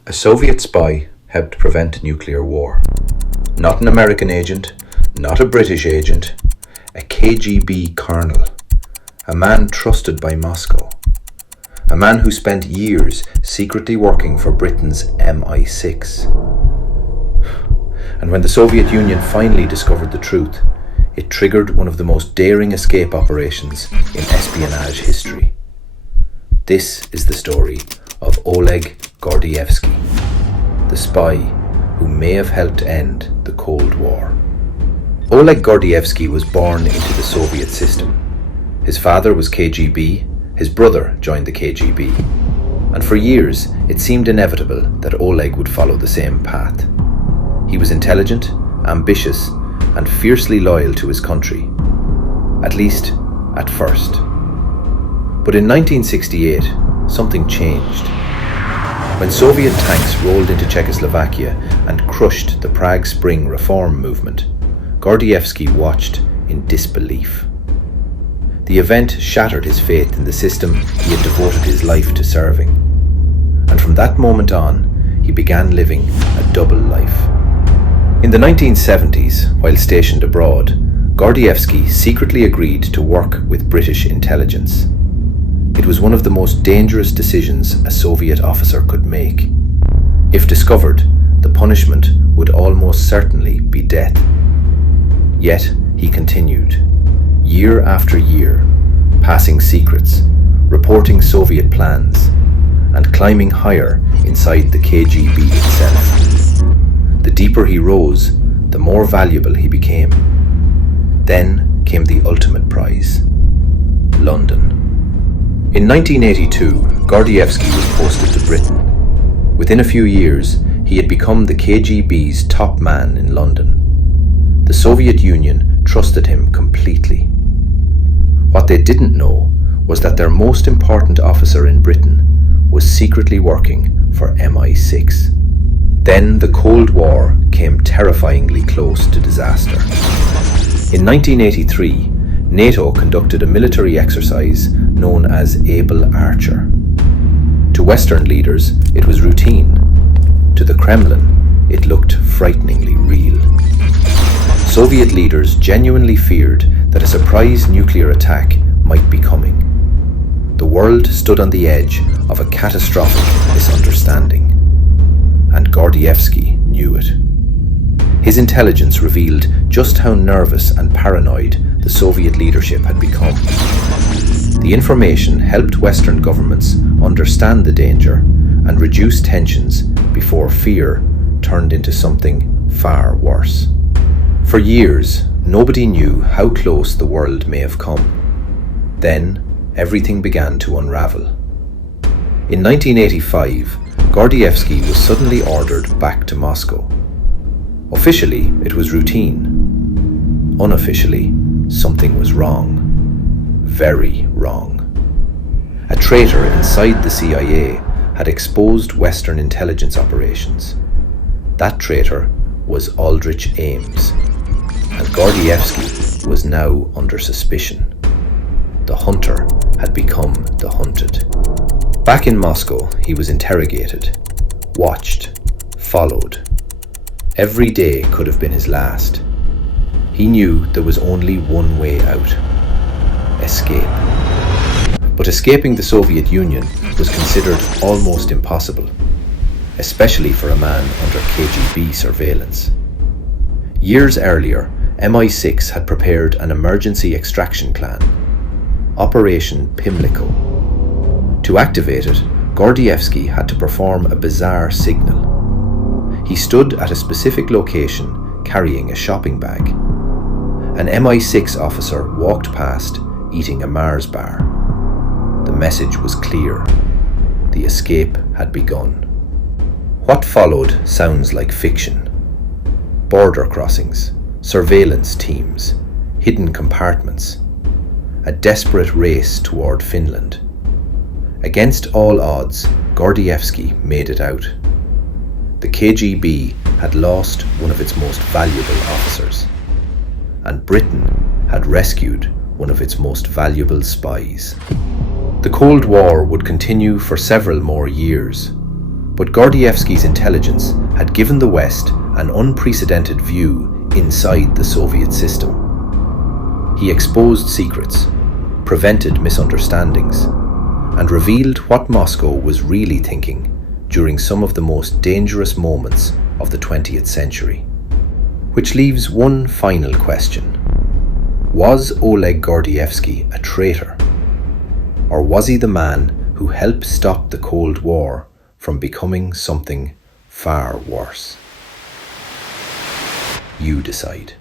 A Soviet spy helped prevent nuclear war. Not an American agent, not a British agent, a KGB colonel, a man trusted by Moscow, a man who spent years secretly working for Britain's MI6. And when the Soviet Union finally discovered the truth, it triggered one of the most daring escape operations in espionage history. This is the story of Oleg Gordievsky, the spy who may have helped end the Cold War. Oleg Gordievsky was born into the Soviet system. His father was KGB, his brother joined the KGB, and for years it seemed inevitable that Oleg would follow the same path. He was intelligent, ambitious, and fiercely loyal to his country, at least at first. But in 1968, something changed. When Soviet tanks rolled into Czechoslovakia and crushed the Prague Spring reform movement, Gordievsky watched in disbelief. The event shattered his faith in the system he had devoted his life to serving. And from that moment on, he began living a double life. In the 1970s, while stationed abroad, Gordievsky secretly agreed to work with British intelligence. It was one of the most dangerous decisions a Soviet officer could make. If discovered, the punishment would almost certainly be death. Yet he continued, year after year, passing secrets, reporting Soviet plans, and climbing higher inside the KGB itself. The deeper he rose, the more valuable he became. Then came the ultimate prize, London. In 1982, Gordievsky was posted to Britain. Within a few years, he had become the KGB's top man in London. The Soviet Union trusted him completely. What they didn't know was that their most important officer in Britain was secretly working for MI6. Then the Cold War came terrifyingly close to disaster. In 1983, NATO conducted a military exercise known as Able Archer. To Western leaders, it was routine. To the Kremlin, it looked frighteningly real. Soviet leaders genuinely feared that a surprise nuclear attack might be coming. The world stood on the edge of a catastrophic misunderstanding, and Gordievsky knew it. His intelligence revealed just how nervous and paranoid the Soviet leadership had become. The information helped Western governments understand the danger and reduce tensions before fear turned into something far worse. For years, nobody knew how close the world may have come. Then, everything began to unravel. In 1985, Gordievsky was suddenly ordered back to Moscow. Officially, it was routine. Unofficially, something was wrong. Very wrong. A traitor inside the CIA had exposed Western intelligence operations. That traitor was Aldrich Ames, and Gordievsky was now under suspicion. The hunter had become the hunted. Back in Moscow, he was interrogated, watched, followed. Every day could have been his last. He knew there was only one way out: escape. But escaping the Soviet Union was considered almost impossible, especially for a man under KGB surveillance. Years earlier, MI6 had prepared an emergency extraction plan, Operation Pimlico. To activate it, Gordievsky had to perform a bizarre signal. He stood at a specific location carrying a shopping bag. An MI6 officer walked past eating a Mars bar. The message was clear. The escape had begun. What followed sounds like fiction. Border crossings, surveillance teams, hidden compartments. A desperate race toward Finland. Against all odds, Gordievsky made it out. The KGB had lost one of its most valuable officers, and Britain had rescued one of its most valuable spies. The Cold War would continue for several more years, But Gordievsky's intelligence had given the West an unprecedented view inside the Soviet system. He exposed secrets, prevented misunderstandings, and revealed what Moscow was really thinking during some of the most dangerous moments of the 20th century. Which leaves one final question. Was Oleg Gordievsky a traitor? Or was he the man who helped stop the Cold War from becoming something far worse? You decide.